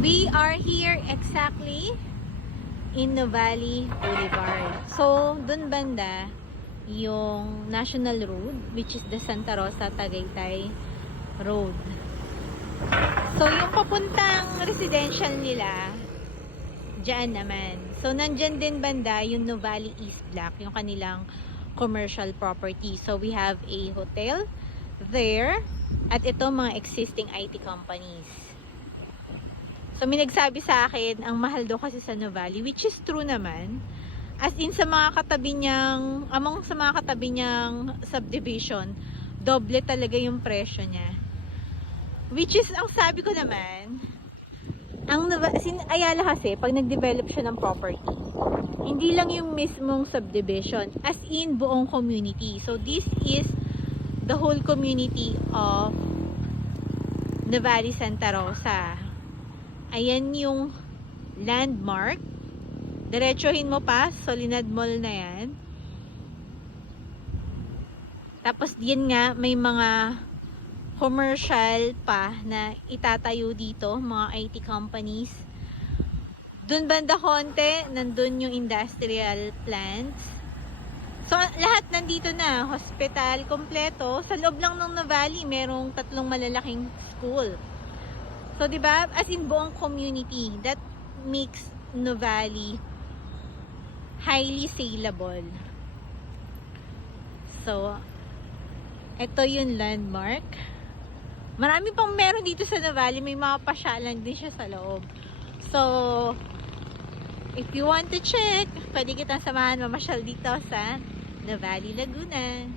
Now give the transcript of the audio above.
We are here exactly in Nuvali Boulevard. So, dun banda, yung National Road, which is the Santa Rosa Tagaytay Road. So, yung papuntang residential nila, dyan naman. So, nandyan din banda yung Nuvali East Block, yung kanilang commercial property. So, we have a hotel there, at ito mga existing IT companies. So, may nagsabi sa akin, ang mahal daw kasi sa Nuvali, which is true naman. As in, sa mga katabi niyang, among sa mga katabi niyang subdivision, doble talaga yung presyo niya. Which is, ang sabi ko naman, Ayala kasi, pag nag-develop siya ng property, hindi lang yung mismong subdivision, as in, buong community. So, this is the whole community of Nuvali Santa Rosa. Ayan yung landmark. Diretsuhin mo pa, Solinad Mall na yan. Tapos din nga, may mga commercial pa na itatayo dito, mga IT companies. Dun banda konti, nandun yung industrial plants. So, lahat nandito na. Hospital, kompleto. Sa loob lang ng Nuvali, merong 3 malalaking school. So, diba? As in, buong community. That makes Nuvali highly saleable. So, ito yung landmark. Marami pang meron dito sa Nuvali. May mga pasyalan din siya sa loob. So, if you want to check, pwede kitang samahan mamasyal dito sa Nuvali, Laguna.